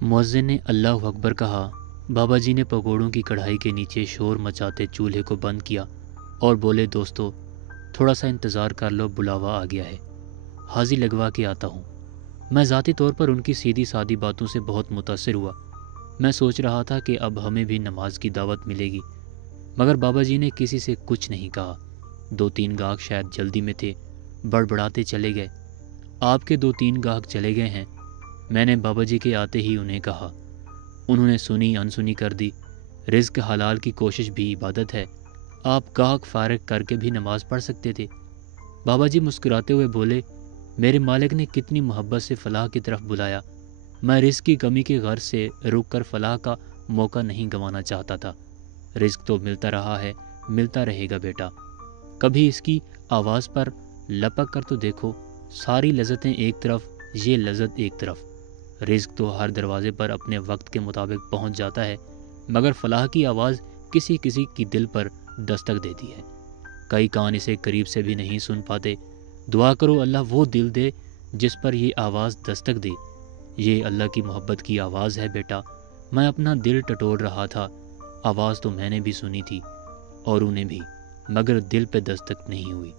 मुअज्जिन ने अल्लाह अकबर कहा। बाबा जी ने पकौड़ों की कढ़ाई के नीचे शोर मचाते चूल्हे को बंद किया और बोले, दोस्तों थोड़ा सा इंतज़ार कर लो, बुलावा आ गया है, हाजिर लगवा के आता हूँ। मैं ज़ाती तौर पर उनकी सीधी सादी बातों से बहुत मुतासिर हुआ। मैं सोच रहा था कि अब हमें भी नमाज की दावत मिलेगी, मगर बाबा जी ने किसी से कुछ नहीं कहा। 2-3 गाहक शायद जल्दी में थे, बड़बड़ाते चले गए। आपके 2-3 गाहक चले गए हैं, मैंने बाबा जी के आते ही उन्हें कहा। उन्होंने सुनी अनसुनी कर दी। रिज़्क हलाल की कोशिश भी इबादत है, आप गाहक फारिग करके भी नमाज पढ़ सकते थे। बाबा जी मुस्कुराते हुए बोले, मेरे मालिक ने कितनी मोहब्बत से फलाह की तरफ बुलाया, मैं रिज़्क की कमी के गर्ज से रुक कर फलाह का मौका नहीं गंवाना चाहता था। रिज़्क तो मिलता रहा है, मिलता रहेगा बेटा, कभी इसकी आवाज़ पर लपक कर तो देखो। सारी लज़्ज़तें एक तरफ, ये लज़्ज़त एक तरफ। रिज़्क तो हर दरवाजे पर अपने वक्त के मुताबिक पहुंच जाता है, मगर फलाह की आवाज़ किसी किसी की दिल पर दस्तक देती है। कई कान इसे करीब से भी नहीं सुन पाते। दुआ करो अल्लाह वो दिल दे जिस पर ये आवाज़ दस्तक दे। ये अल्लाह की मोहब्बत की आवाज़ है बेटा। मैं अपना दिल टटोल रहा था, आवाज़ तो मैंने भी सुनी थी और उन्हें भी, मगर दिल पे दस्तक नहीं हुई।